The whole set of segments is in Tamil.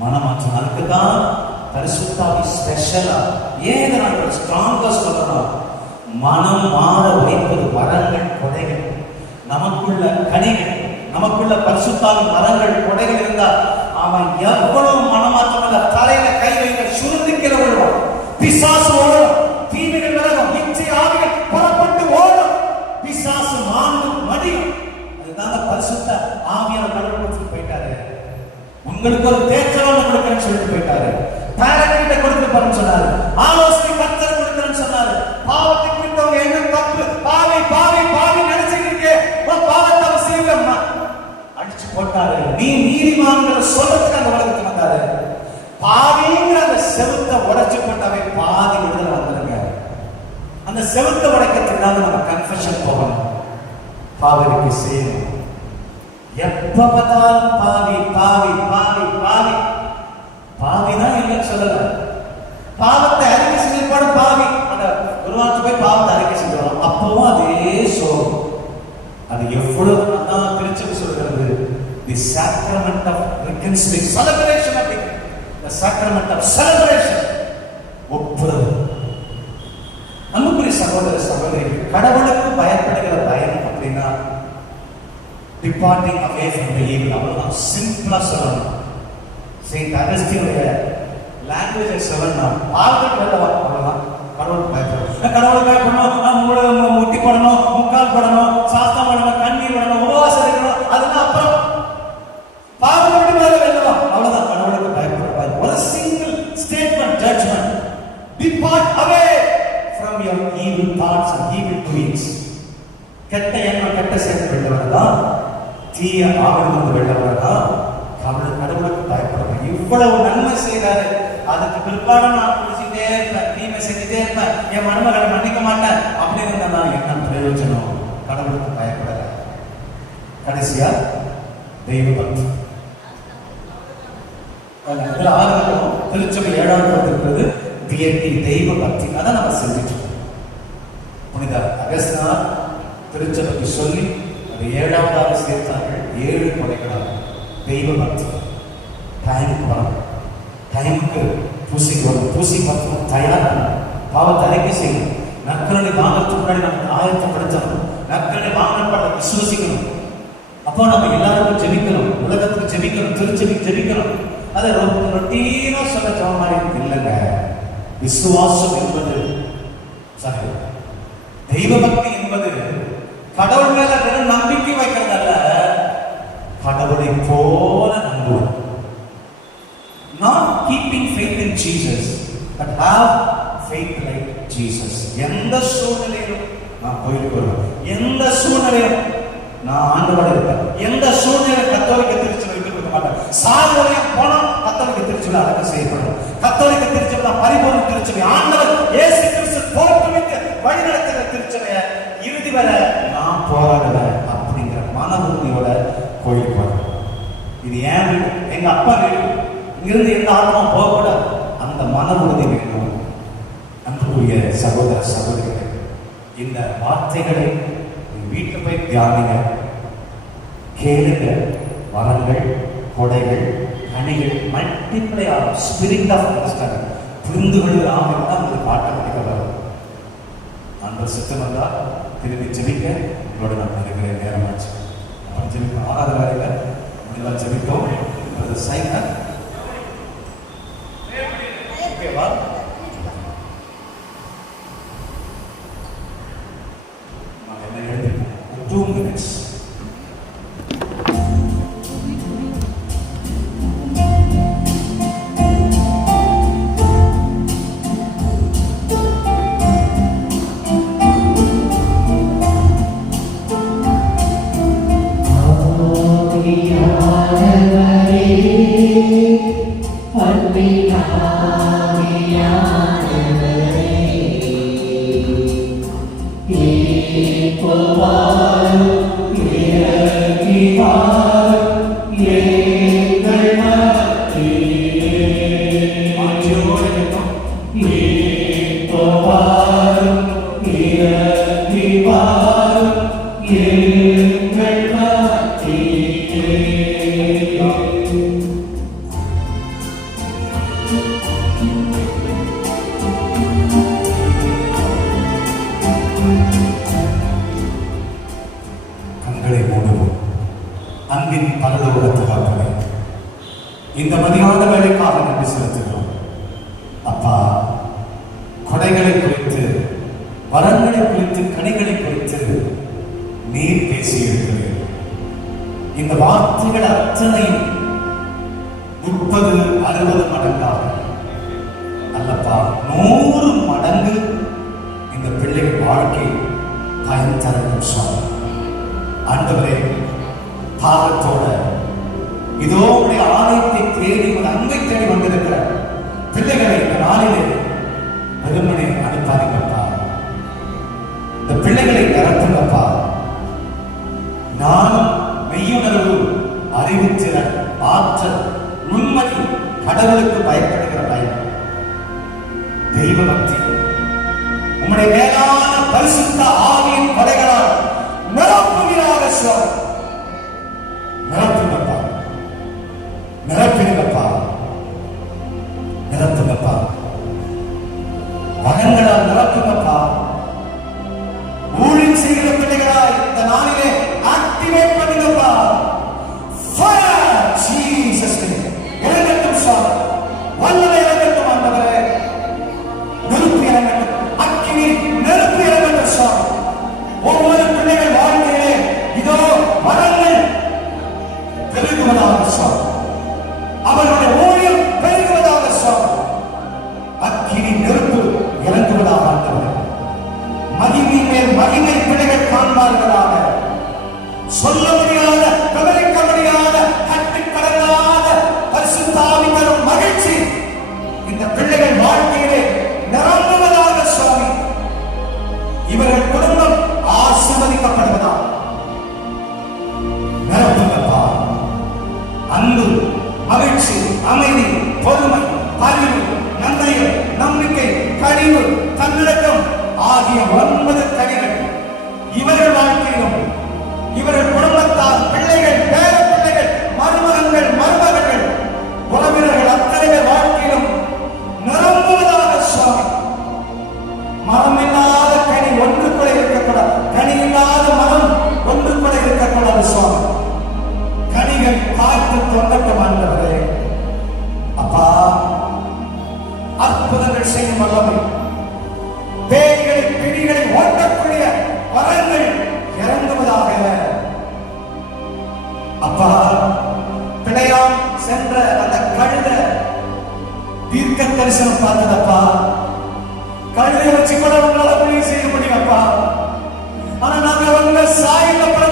மனமாற்றம். அதுக்கு தான் பரிசுத்தாவி ஸ்பெஷலா ஏன் இதை நான் ஸ்ட்ராங்கா சொல்லணும் மனம் மாற வைப்பது வரங்கள் கொடைகள். நமக்குள்ள கனிகள் நமக்குள்ள பரிசுத்தாவி மரங்கள் கொடைகள் இருந்தா அவன் எவ்வளவு மனமாற்றம் இல்ல. தலையில கை வைக்க சுருந்திக்கிற விழுவான். பிசாசு ஓடும் தீமைகள் விலகும் இச்சை ஆவிகள் புறப்பட்டு ஓடும். பிசாசு மாண்டு மடியும் அதுதான் அந்த பரிசுத்த ஆவியான கடவுள் போயிட்டாரு. உங்களுக்கு ஒரு தேற்றலாம் கொடுக்கிறேன்னு சொல்லிட்டு போயிட்டாரு. பேரக்கிட்ட கொடுத்து பாருன்னு சொன்னாரு. ஆலோசனை கத்தர் கொடுக்கிறேன்னு சொன்னாரு. பாவத்தை குறித்தவங்க என்ன தப்பு? பாவை பாவை பாவி நினைச்சுக்கிட்டு இருக்கே. பாவத்தை அவர் செய்யலம்மா. அடிச்சு போட்டாரு. நீ நீதிமான்களை சொல்றதுக்கு அந்த உலகத்துக்கு வந்தாரு. பாவிங்கிற அந்த செவுத்த உடைச்சு போட்டாவே பாதி விடுதலை வந்துருங்க அந்த செவுத்த உடைக்கிறதுக்கு தான் நம்ம கன்ஃபெஷன் போகணும். பாவருக்கு செய்யணும். எப்ப பார்த்தாலும் பாவி பாவி பாவி பாவி தான் இல்லைன்னு சொல்லல பாவத்தை அறிக்கை செஞ்சு பாவி அந்த குருவாச்சு போய் பாவத்தை அறிக்கை செஞ்சோம் அப்பவும் அதே சோகம் அது எவ்வளவு அதான் பிரிச்சு சொல்கிறது the sacrament of the celebration அப்படிங்கிறது the சாக்ரமெண்ட் ஆஃப் செலிப்ரேஷன் ஒப்புரவு அன்புக்குரிய சகோதர சகோதரி கடவுளுக்கு பயப்படுகிற பயம் அப்படின்னா departing away from the evil அவ்வளவுதான். சிம்பிளா சொல்லணும். செயின்ட் அகஸ்டினுடைய லாங்குவேஜ் சொல்லணும் பார்த்துட்டு வரலாம் அவ்வளவுதான். கடவுளுக்கு பயப்படணும். கடவுளுக்கு பயப்படணும். முட்டி போடணும். முக்கால் போடணும். தீய ஆவிலிருந்து வெள்ளவரதா கடவுளுக்கு பயப்படுறேன் இவ்வளவு நன்மை செய்யறாரு அதுக்கு பிற்பாடு நான் குடிச்சுட்டே இருப்பேன். தீமை செஞ்சுட்டே இருப்பேன். என் மருமகளை மன்னிக்க மாட்டேன் அப்படின்னு நான் என்ன பிரயோஜனம். கடவுளுக்கு பயப்படல. கடைசியா தெய்வ பக்தி இதுல ஆரம்பம் திருச்சபை ஏழாம் இருக்கிறது. வியட்டி தெய்வ பக்தி அதான் நம்ம செஞ்சுட்டு புனித அகஸ்தா திருச்சபைக்கு சொல்லி ஏழாவதாக சேர்த்தார்கள். ஏழு கொலைகளாக தெய்வ பக்தி டைமுக்கு வரணும் டைமுக்கு பூசிக்கு வரணும் பூசி பக்தம் தயார் பண்ணணும். பாவத்தை அறிக்கை செய்யணும் நக்கரனை வாங்கறதுக்கு முன்னாடி நம்ம ஆயத்தப்படுத்தணும் நக்கரனை வாங்கப்பட விசுவசிக்கணும். அப்போ நம்ம எல்லாருக்கும் ஜெபிக்கணும். உலகத்துக்கு ஜெபிக்கணும். திருச்செபிக்கு ஜெபிக்கணும். அதை ரொம்ப ரொட்டீனா சொல்ல ஜெபம் மாதிரி இல்லைங்க. விசுவாசம் என்பது சரி தெய்வ பக்தி என்பது கடவுள் மேல அதை போல நம்புவோம் not keeping faith in Jesus but have faith like Jesus எந்த சூழ்நிலையிலும் நான் கோயிலுக்கு வருவேன். எந்த சூழ்நிலையிலும் நான் ஆண்டவரோட இருப்பேன். எந்த சூழ்நிலை கத்தோலிக்க திருச்சி வைத்து கொடுக்க மாட்டேன். சாகு வரையும் போனோம் கத்தோலிக்க திருச்சியில் அடக்கம் செய்யப்படும். கத்தோலிக்க திருச்சியில் பரிபூர்ண திருச்சபை. ஆண்டவர் இயேசு கிறிஸ்து தோற்றுவித்து வழி நடத்துகிற திருச்சபையை இறுதி வரை நான் போராடுவேன் அப்படிங்கிற மன உறுதியோட இது ஏன் வீடு எங்க அப்பா வீடு இங்கிருந்து எந்த ஆத்மா போகக்கூடாது? அந்த மன உறுதி வேணும். அன்புக்குரிய சகோதர சகோதரிகள் இந்த வார்த்தைகளை நீ போய் தியானிங்க. கேளுங்க. வரங்கள் கொடைகள் கனிகள் மல்டிப்ளை ஆகும் ஸ்பிரிட் ஆஃப் அண்டர்ஸ்டாண்டிங் புரிந்து கொள்கிற ஆகும் தான் அது ஆட்டோமேட்டிக்காக வரும். அந்த சித்தம் வந்தால் திரும்பி ஜெபிக்க உங்களோட நான் நிறைவேற நேரமாச்சு. அது சைன் அன்பின் பரலோக தகப்பனே இந்த மதியான வேலைக்காக நன்றி செலுத்துகிறோம். அப்பா கொடைகளை குறித்து வரங்களை குறித்து கணிகளை வார்த்தைகள் அத்தனை முப்பது அறுபது மடங்காக. அல்லப்பா நூறு மடங்கு இந்த பிள்ளை வாழ்க்கை பயன் தரணும் சார் ஆண்டவரே பாகத்தோட இதோ உடைய ஆலயத்தை தேடி உங்கள் அங்கை தேடி வந்திருக்கிற பிள்ளைகளை இந்த நாளிலே வெறுமனே நிறைவுற்றின ஆற்றல் உண்மதி கடவுளுக்கு பயப்படுகிற பயம் தெய்வ பக்தி உம்முடைய மேலான பரிசுத்த ஆவியின் படைகளால் நிரப்புகிறாக சுவாமி நிரப்புங்கப்பா. நிரப்பிடுங்கப்பா. அமைதி பொறுமை அறிவு நன்மைகள் நம்பிக்கை கனிவு தன்னடக்கம் ஆகிய ஒன்பது தனிகள் இவர்கள் வாழ்க்கையிலும் தரிசனம் பார்த்ததப்பா? கழுதை வச்சு கூட உங்களால முடிவு செய்ய முடியும் அப்பா ஆனா நாங்க வந்து சாயந்தப்பட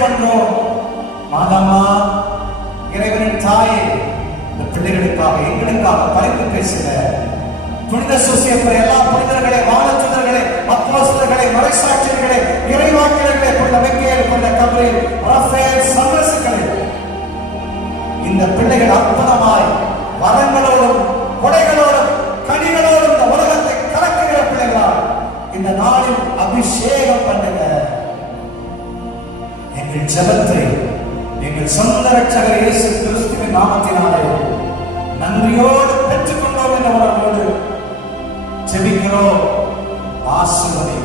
பண்றோம். மாதாமா இறைவனின் தாயே இந்த பிள்ளைகளுக்காக எங்களுக்காக பரிந்து பேசுக. புனித சுசியப்பர் எல்லா புனிதர்களே வானச்சுதர்களே அப்போசர்களே மறைசாட்சியர்களே இறைவாக்கியர்களே புனித வெக்கையில் கொண்ட கபரே ரஃபேல் சமரசுகளே இந்த பிள்ளைகள் அற்புதமாய் வரங்களோடும் கொடைகளோடும் கனிகளோடும் இந்த உலகத்தை கலக்குகிற பிள்ளைகளால் இந்த நாளில் அபிஷேகம் என் ஜபத்தை எங்கள் சொந்த ரட்சகர் இயேசு கிறிஸ்துவின் நாமத்தினாலே நன்றியோடு பெற்றுக்கொண்டோம் என்ற உணர்வோடு ஜெபிக்கிறோம். ஆசிர்வதி.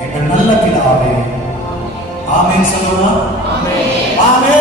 எங்கள் நல்ல பிதாவே. ஆமே சொல்லுமா? ஆமே